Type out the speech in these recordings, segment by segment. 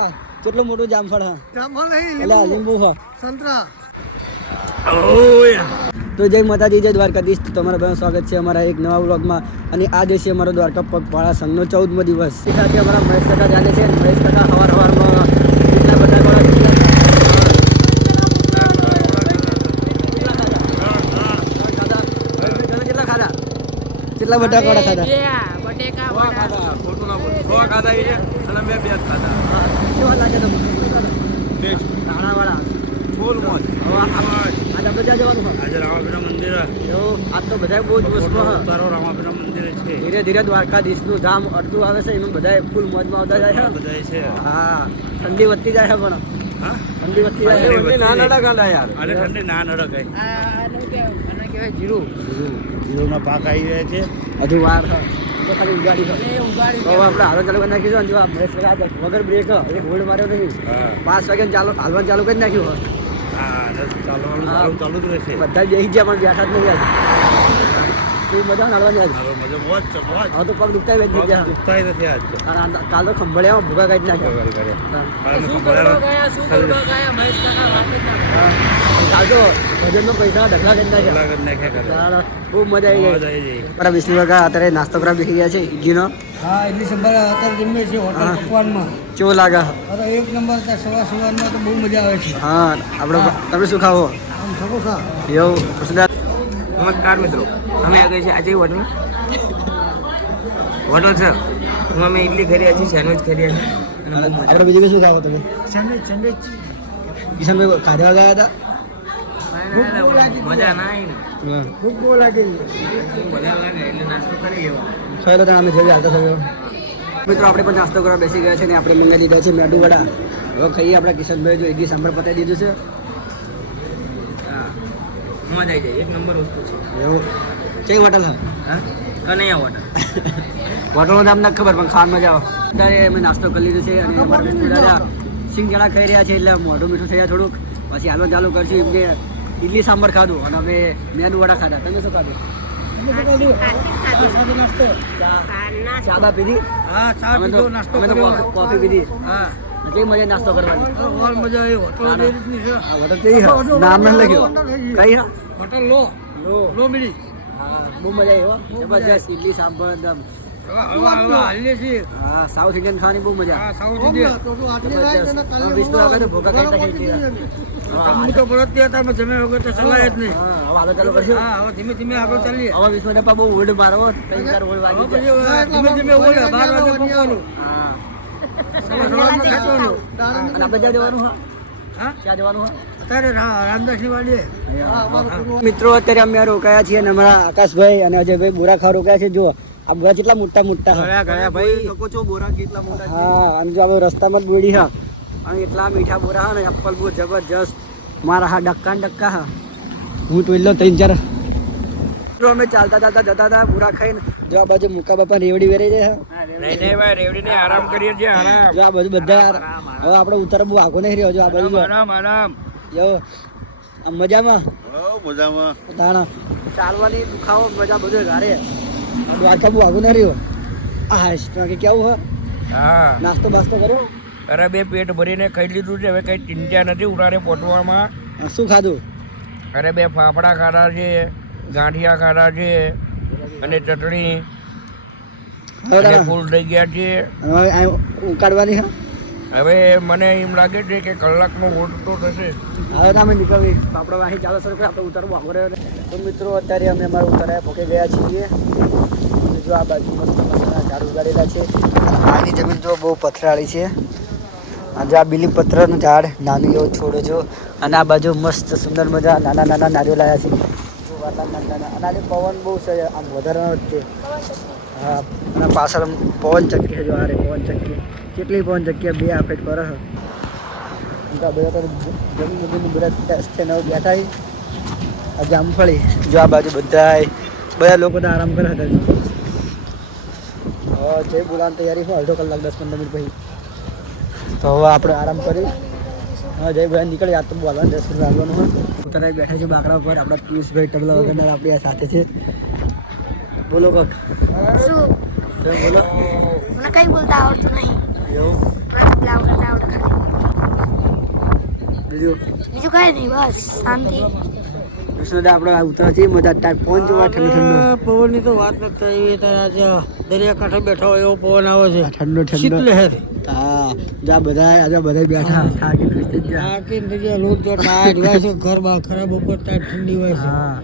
હા કેટલું મોટું જામફળ હા જામફળ નહીં એટલે લીંબુ હા સંતરા તો જય માતાજી જય દ્વારકાધીશ તમારા બધાનું સ્વાગત છે અમારા એક નવા વ્લોગમાં અને આ દિવસે અમારો દ્વારકા પગપાળા સંઘનો 14મો દિવસ સાથે અમારા મહેશ કાકા ચાલે છે મહેશ કાકા સવારમાં કેટલા બટાકા કેટલા બટાકા ખાધા કેવા લાગે તમને નાણાવાળા ફૂલ મોજ આજે આપણે ક્યાં જવાનું છે આજે રામાપીરા મંદિર આજ તો બધા બહુ દિવસમાં તારો રામાપીરા મંદિર છે ધીરે ધીરે દ્વારકાધીશનું ધામ અડધું આવે છે એમાં બધા ફૂલ મોજમાં આવતા જાય છે હા ઠંડી વધતી જાય છે પણ હા ઠંડી વધતી જાય છે ના નડક યાર અરે ઠંડી ના નડક કહેવાય જીરુના પાક આવી રહ્યા છે હજુ વાર છે તો ખાલી ઉગાડી છે તો આપણે હાલવા ચાલુ કરી નાખ્યું છે વગર બ્રેક એટલે ગોલ્ડ માર્યો નહીં 5 વાગે હાલવાનું ચાલુ કરી નાખ્યું ચાલુ જ રહેશે બધા બેસી ગયા પણ બેઠા જ નહીં આજે મજા હાલવાની આજે હવે તો પગ દુખતા દુખતા નથી આજ કાલ તો ખંભળિયામાં ભૂગા કાઢી નાખ્યા કાલ તો ભજનનો પૈસા ઢગલા કરી નાખ્યા બહુ મજા આવી ગઈ મારા વિષ્ણુ કાકા અત્યારે નાસ્તો કરવા બેસી ગયા છે ઇડલીનો હા ઇડલી સંભાર અત્યારે જમે છે હોટલ પકવાનમાં કેવો લાગે અરે એક નંબર સવારમાં તો બહુ મજા આવે છે હા આપણે તમે શું ખાવો સમોસા એવું નમસ્કાર મિત્રો અમે આગળ છે આજે હોટલ છે અમે ઇડલી ખરીયા છીએ સેન્ડવિચ ખરીયા છીએ આપણે બીજું શું ખાવો તમે સેન્ડવિચ કિશનભાઈ ખાધવા ગયા હતા મજા ના આવી ને ભૂખ બહુ લાગે મજા લાગે એટલે નાસ્તો કરી લેવો સહેલો તો અમે જેવી હાલતા થયો મિત્રો આપણે પણ નાસ્તો કરવા બેસી ગયા છે ને આપણે મંગાવી દીધા છે મેદુ વડા હવે ખાઈએ આપણા કિશનભાઈ જો ઇડલી સાંભાર પતાવી દીધું છે હા મજા આવી જાય એક નંબર વસ્તુ છે એવું કઈ હોટલ હા કનૈયા હોટલ હોટલનું નામ નથી ખબર પણ ખાવાનું મજા આવે અત્યારે અમે નાસ્તો કરી લીધો છે અને અમારા વિષ્ણુ દાદા સિંગ ચણા ખાઈ રહ્યા છે એટલે મોઢું મીઠું થયા થોડુંક પછી હાલવાનું ચાલુ કરશું એમને ઇડલી સાંભાર ખાધું અને અમે મેદુ વડા ખાધા તમે શું ખાધું ચા પીધી હા ચા પીધો નાસ્તો કોફી પીધી હા કઈ મજા નાસ્તો કરવાની મજા આવી હોટલ રીતની છે હોટલ કઈ નામ ન લખ્યો કઈ હોટલ લો મિલી હા બહુ મજા આવી હો જબરજસ્ત ઇડલી સાંભાર એકદમ હા સાઉથ ઇન્ડિયન ખાવાની બહુ મજા વિષ્ણુ આગળ ભૂખા ખાઈ તો પરત હતા જમે વગર તો ચલાય જ નહીં હાલો ચાલુ કરશું હા હવે ધીમે ધીમે આગળ ચાલીએ હવે વિષ્ણુ ને બહુ ઉડ મારો 3-4 ઓળ વાગી ધીમે ધીમે ઓલે 12 વાગે પહોંચવાનું હા સવારમાં ખાવાનું અને આપણે ક્યાં જવાનું હા ક્યાં જવાનું અત્યારે રામદાસની વાડીએ મિત્રો અત્યારે અમે રોકાયા છીએ અને અમારા આકાશભાઈ અને અજયભાઈ બોરા ખાવા રોકાયા છે જો આ બોરા કેટલા મોટા મોટા ગયા ભાઈ લોકો છો બોરા કેટલા મોટા હા અને જો આપણે રસ્તામાં જ બોડી હા અને એટલા મીઠા બોરા હા ને એપલ બહુ જબરજસ્ત મારા હા ડક્કા હા હું તો એટલો 3-4 અમે ચાલતા જતા હતા બોરા ખાઈને જો આ બાજુ મુકા બાપા રેવડી વેરી જાય નહીં ભાઈ રેવડી ને આરામ કરીએ છીએ આરામ જો આ બધું બધા હવે આપણે ઉતર બહુ આગો નહીં રહ્યો જો આ બાજુ આરામ યો આ મજામાં મજામાં તાણા ચાલવાની દુખાવો મજા બધું ગારે દ્વારકા બહુ આગું ના રહ્યો હા કે કેવું હા નાસ્તો બાસ્તો કર્યો અરે બે પેટ ભરીને ખાઈ લીધું છે હવે કઈ ચિંતા નથી ઉડારે પહોંચવામાં શું ખાધું અરે બે ફાફડા ખાધા છે ગાંઠિયા ખાધા છે અને ચટણી અને ફૂલ થઈ ગયા છે ઉકાળવાની હા હવે મને એમ લાગે છે કે કલાકનો હોલ્ડ તો થશે હવે તો અમે નીકળવી આપણે અહીં ચાલો સર આપણે ઉતરવું આગળ રહ્યો તો મિત્રો અત્યારે અમે અમારા ઉતરાયા પોકે ગયા છીએ જો આ બાજુ મસ્ત મસ્તના ઝાડ ઉગાડેલા છે આની જમીન જો બહુ પથરાળી છે આજે આ બીલી પત્રનું ઝાડ નાનું એવો છોડો જો અને આ બાજુ મસ્ત સુંદર મજા નાના નારિયેળ આવ્યા છે જો નાના અને આજે પવન બહુ છે આમ વધારાનો જ છે હા અને પાછળ પવન ચક્કી છે જો આ રે પવન ચક્કી કેટલી પવન ચક્કી 2 આપેટ કરે છે બધા તો જમીન બધા ટેસ્ટ છે નવ બેઠા આ જામફળી જો આ બાજુ બધા લોકો તો આરામ કરે હતા જય બોલાવાની તૈયારી હોય અડધો કલાક 10-15 મિનિટ પછી તો હવે આપણે આરામ કરી હા જય ભાઈ નીકળી આ તો બોલવાનું 10 મિનિટ લાગવાનું હોય ઉતરાઈ બેઠા છે બાકડા ઉપર આપણા પિયુષભાઈ ટબલા વગરના આપણી આ સાથે છે બોલો કોક શું બોલો મને કઈ બોલતા આવડતું નહીં એવું મને તબલા વગાડતા આવડે બીજું બીજું કાંઈ નહીં બસ શાંતિ. કૃષ્ણદા આપણે આ ઉતરા છે મજા ટાઈપ પવન જોવા ઠંડો ઠંડો પવનની તો વાત નથી થઈ તારા દરિયા કાંઠે બેઠા હોય એવો પવન આવે છે ઠંડો ઠંડો શીતલહેર હા જા બધા આજે બધા બેઠા થાકી થઈ ગયા. આખી દરિયા લોટ જો ટાઈટ હોય છે ઘર બહાર ખરાબ ઉપર ટાઈટ ઠંડી હોય છે હા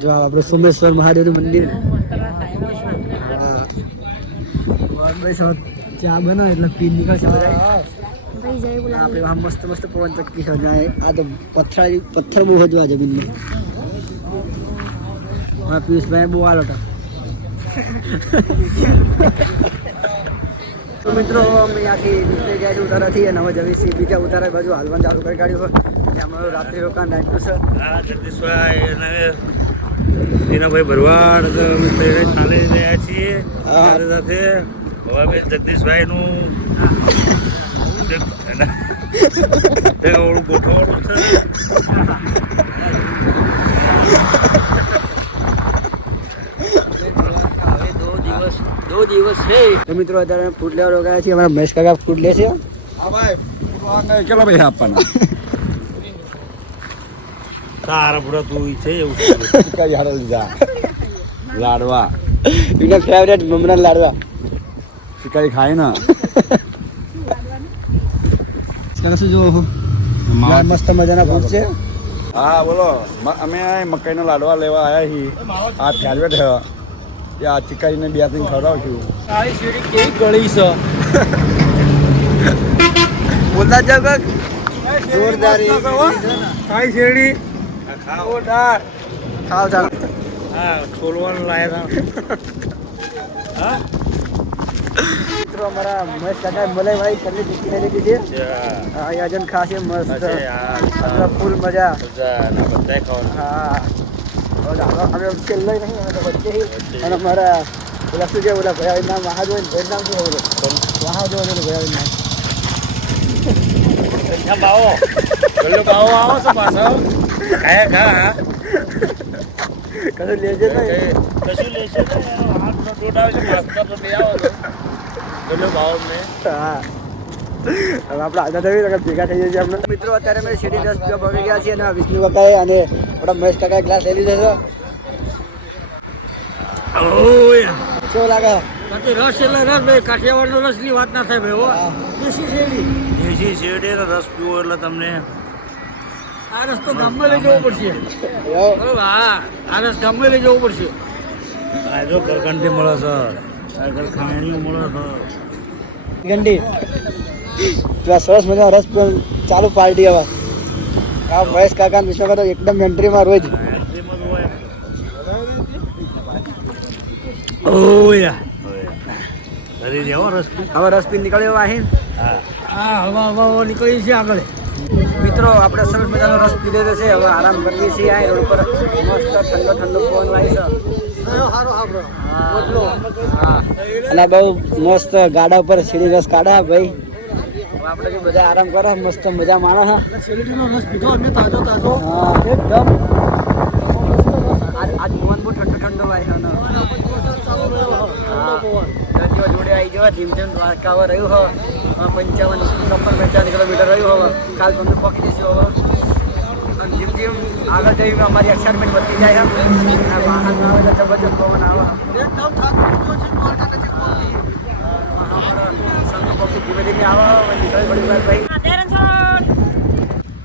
જો આપણે સોમેશ્વર મહાદેવનું મંદિર હા બસ ચા બનાવ એટલે પી નીકળશે બધા. ભાઈ જાય બોલા. આપણે આ મસ્ત મસ્ત પવન ચક્કી છે જાય આ તો પથ્થર બહુ હજવા જમીનમાં. હા પિયુષભાઈ બહુ હાલો હતા. તો મિત્રો અમે ત્યાંથી નીકળી ગયા છીએ ઉતારાથી અને હવે જવી છીએ બીજા ઉતારા બાજુ હાલવાનું ચાલુ કરી કાઢ્યું હોય અમારું રાત્રિ રોકાણ નાખ્યું છે. હા જગદીશભાઈ અને દીનાભાઈ ભરવાડ અમે ટ્રેને ચાલી રહ્યા છીએ સાથે સાથે હવે અમે જગદીશભાઈનું ગોઠવવાનું છે. દો દિવસ છે તો મિત્રો અત્યારે ફૂડ લેવા રોકાયા છીએ અમારા મહેશ કાકા ફૂડ લે છે. કેટલા પૈસા આપવાના? તારા પૂરા તું છે એવું કઈ હારો લીધા લાડવા એના ફેવરેટ મમરા લાડવા શિકારી ખાય ને શું જો મસ્ત મજાના ફૂડ છે. હા બોલો અમે મકાઈના લાડવા લેવા આવ્યા છીએ. આ ફેરવેટ છે એ આ ચિકારીને બે ત્રણ ખવડાવશું. તારી સીડી કેવી ગળી છે બોલતા જાવ કાક જોરદાર તારી શેરડી ખાવોદાર ખાવ ચાલો. હા છોલવાનું લાયક હા મિત્રો અમારા મહેશ કાકા મલાઈ વાળી કલ્લી ચીકી લીધી છે. આયોજન ખાસ છે મસ્ત ફૂલ મજા. હા અમે છેલ્લે નહીં અમે તો વચ્ચે અને અમારા ઓલા શું છે ઓલા ભયા નામ મહાદેવ ભેર નામ શું બોલો મહાદેવ ભયા નામ બાવો ગલ્લો બાવો આવો છો પાછો ખાયા ખા કશું લેજે નહીં કશું લેશે હાથ ટોટ આવે છે પાસ્તા તો લઈ આવો તો ગલ્લો બાવો મેં હા હવે આપણે આગળ થવી ભેગા થઈ જઈએ આપણે. મિત્રો અત્યારે અમે સીડી 10 પીવા પડી ગયા છીએ અને વિષ્ણુ કાકાએ અને આપણા મહેશ કાકાએ ગ્લાસ લઈ લીધો છે. ઓય કેવો લાગે? કાંઠે રસ એટલે રસ ભાઈ કાઠિયાવાડનો રસની વાત ના થાય ભાઈ હો દેશી શેરડી દેશી શેરડીનો રસ પીવો એટલે તમને આ રસ તો ગામમાં લઈ જવો પડશે બરોબર. હા આ રસ ગામમાં લઈ જવો પડશે. આ જો કરકંઠી મળે છે આગળ ખાણી મળે છે ગંડી પેલા સરસ મજાનો રસ પણ ચાલુ પાર્ટી હવે આ મહેશ કાકા વિશ્વ કાકા એકદમ એન્ટ્રીમાં રોજ ઓયા ધરી દેવો રસ હવે રસ પી નીકળ્યો અહીં. હા હવા હવા નીકળી છે આગળ. મિત્રો આપણે સરસ મજાનો રસ પી લીધો છે હવે આરામ કરીએ છીએ આ રોડ પર મસ્ત ઠંડો ઠંડો પવન વાય છે. હા અને બહુ મસ્ત ગાડા ઉપર સીડી રસ કાઢા ભાઈ. હવે આપણે જે બધા આરામ કરે મસ્ત મજા માણે હા. શેરડીનો રસ પીધો અમે તાજો તાજો હા એકદમ આજ પવન બહુ ઠંડો ઠંડો વાય છે ને નદીઓ જોડે આવી જવા ધીમધીમ દ્વારકા હવે રહ્યું હવે 55 કિલોમીટર રહ્યું હવે કાલ તમને પહોંચી જઈશું હવે અને જેમ જેમ આગળ જઈને અમારી એક્સાઇટમેન્ટ વધતી જાય છે આ વાહન આવે એટલે જબરજસ્ત પવન આવે એકદમ ધીમે ધીમે આવે નીકળી પડી ભાઈ.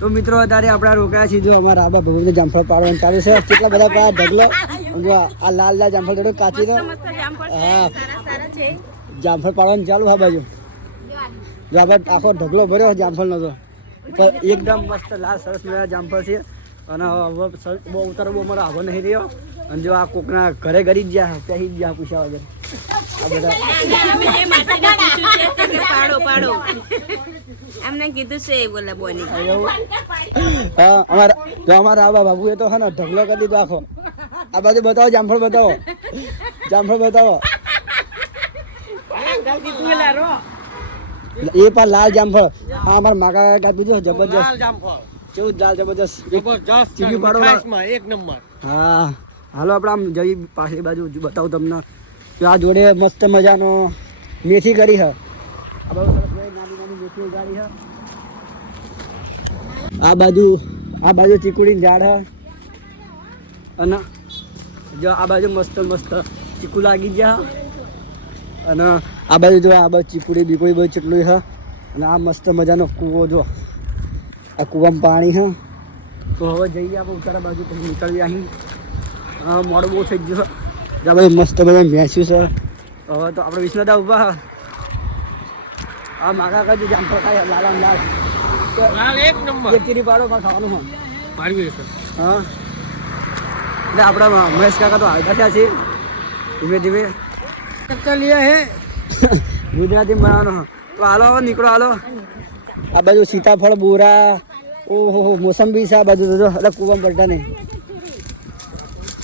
તો મિત્રો અત્યારે આપણે રોકાયા છીએ જો અમારા આબા ભગવાનને જામફળ પાડવાનું ચાલુ છે. કેટલા બધા પાડ્યા ઢગલો જો આ લાલ લાલ જામફળ જોડે કાચી છે. હા જામફળ પાડવાનું ચાલુ હા બાજુ જો આપણે આખો ઢગલો ભર્યો જામફળનો તો એકદમ મસ્ત લાલ સરસ મજાના જામફળ છે અને હવે બહુ ઉતારો બહુ અમારો આગો નહીં રહ્યો અને જો આ કોકના ઘરે ગરી જ ગયા ત્યાં જ ગયા પૂછ્યા વગર આ બધા એમને કીધું છે એ બોલે બોની હા અમારા આબા બાબુ એ તો હા ને ઢગલો કરી દીધો આખો. આ બાજુ બતાવો જામફળ બતાવો એ પણ લાલ જામફળ હા અમારા માકા કાપી જો જબરજસ્ત કેવું લાલ જબરજસ્ત ચીકી પાડો એક નંબર. હા હાલો આપણે આમ જઈ પાછલી બાજુ બતાવું તમને કે આ જોડે મસ્ત મજાનો મેથી કરી છે આ બહુ સરસ નાની નાની મેથી ઉગાડી છે આ બાજુ ચીકુડી ઝાડ હે અને જો આ બાજુ મસ્ત મસ્ત ચીકુ લાગી ગયા અને આ બાજુ જો આ બાજુ ચીકુડી બીકુડી બધું ચેટલું હે અને આ મસ્ત મજાનો કૂવો જો આ કૂવામાં પાણી હે તો હવે જઈએ આપણે ઉતારા બાજુ પછી નીકળીએ અહીં મોડું બહુ થઈ ગયું જ્યાં ભાઈ મસ્ત બધા ભેંસ્યું છે હવે તો આપણે વિષ્ણુદા ઉભા આ માગા કાજુ જામફળ ખાય લાલ એક નંબર એક ચીરી પાડો માં ખાવાનું હોય પાડવી છે હા એટલે આપણા મહેશ કાકા તો હાલતા થયા છે ધીમે ધીમે કચ્ચા લીયા હે ગુજરાતી બનાવવાનો તો હાલો હવે નીકળો હાલો આ બાજુ સીતાફળ બોરા ઓહો મોસંબી છે આ બાજુ તો જો એટલે કૂવામાં પડતા નહીં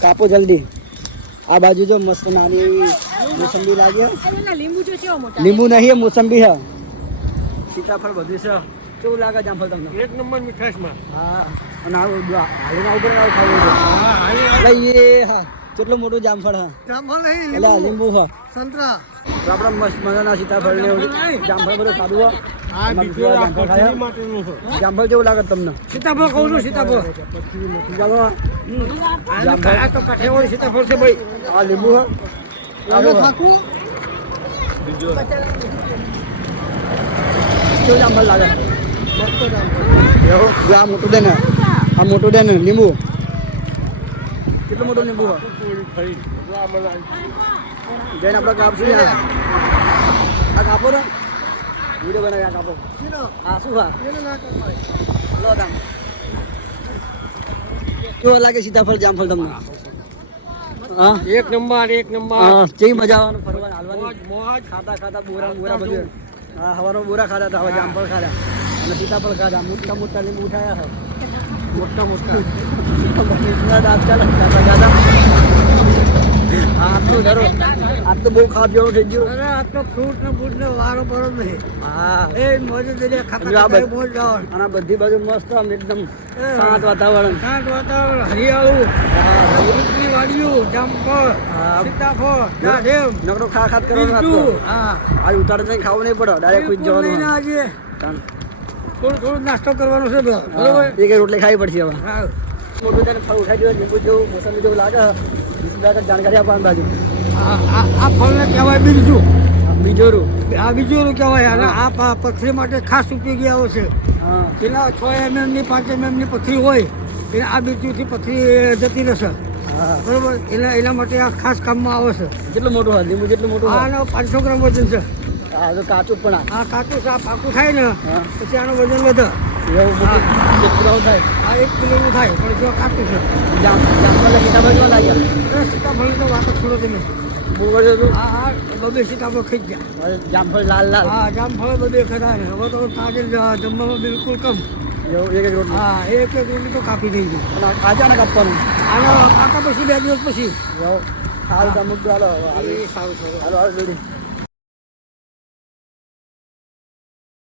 કાપો જલ્દી આ બાજુ જો મસ્ત નાની મોસંબી લાગે લીંબુ નહીં મોસંબી છે સીતાફળ બધું છે કેવું લાગે જામફળ તમને એક નંબર મીઠાશમાં હા અને હાલીના ઉપર ખાવું એટલે એ હા કેટલું મોટું જામફળ હા એટલે લીંબુ હા સંતરા તો આપણે મસ્ત મજાના સીતાફળ ને જામફળ બધું ખાધું હોય જામફળ ખાયા જામફળ કેવું લાગે તમને સીતાફળ કહું છું સીતાફળ ચાલો આ તો કાઠિયાવાડી સીતાફળ છે ભાઈ આ લીંબુ હા કેવું જામફળ લાગે એવું આ મોટું દે ને આ મોટું દે ને લીંબુ કેટલું મોટું લીંબુ હા જઈને આપણે કાપશું આ કાપો ને વિડીયો બનાવી આ કાપો આ શું હા લો દામ કેવું લાગે સીતાફળ જામફળ તમને હા એક નંબર હા કેવી મજા આવવાનું ફરવાનું હાલવાની મોજ ખાતા બોરા બધું હા હવાનો બોરા ખાતા હતા હવે જામફળ ખાધા અને સીતાફળ ખાધા મોટા લીંબુ ઉઠાયા મોટા દાંત ચાલે દાદા આ તો ધરો આ તો બહુ ખાવા પીવાનું થઈ ગયું અરે આ તો ફ્રૂટ ને બૂટ ને વારો પડો નહીં હા એ મોજે દે ખાતા જો આ ખાતા મોજ જવાનું અને બધી બાજુ મસ્ત આમ એકદમ શાંત વાતાવરણ શાંત વાતાવરણ હરિયાળું હા ફ્રૂટની વાડીઓ જામફળ હા. સીતાફળ દાઢેમ નકરો ખાત કરવાનું બીજું હતું હા આ ઉતાર જઈને ખાવું નહીં પડે ડાયરેક્ટ ખુદ બિલકુલ નહીં જવાનું ને આજે તાન. થોડું નાસ્તો કરવાનો છે હા, બરોબર એક રોટલી ખાવી પડશે હવે હા મોટું તેને ફળ ઉઠાઈ દેવું લીંબુ જેવું મોસંબી જેવું લાગે જાણકારી આપવાની બાજુ આ ફળને કહેવાય બીજું બીજો રૂ આ બીજું કહેવાય અને આ પથરી માટે ખાસ ઉપયોગી આવે છે હા જેના 6 mm ની 5 mm ની પથરી હોય એને આ બીજુંથી પથરી જતી રહેશે હા બરોબર એના માટે આ ખાસ કામમાં આવે છે કેટલું મોટું હોય લીંબુ જેટલું મોટું હોય આનો 500 ગ્રામ વજન છે હા તો કાચું પણ આ કાચું છે આ પાકું થાય ને હા. પછી આનું વજન વધે એવું મોટું જેટલું થાય આ 1 કિલોનું થાય પણ જો કાચું છે જામફળ સીતાફળ લાગ્યા અરે સીતાફળની તો વાત જ છોડો તમે બહુ વળ્યો હતું આ બબે સીતાફળ ખાઈ ગયા હવે જામફળ લાલ લાલ હા જામફળ બબે ખરા ને હવે તો તાજે જમવામાં બિલકુલ કમ એવું એક રોટલી હા એક રોટલી તો કાપી થઈ ગઈ અને અચાનક આપવાનું આનો કાકા પછી 2 દિવસ પછી એવું સારું તો મૂક દો હાલો એ સારું સારું હાલો હાલો જલ્દી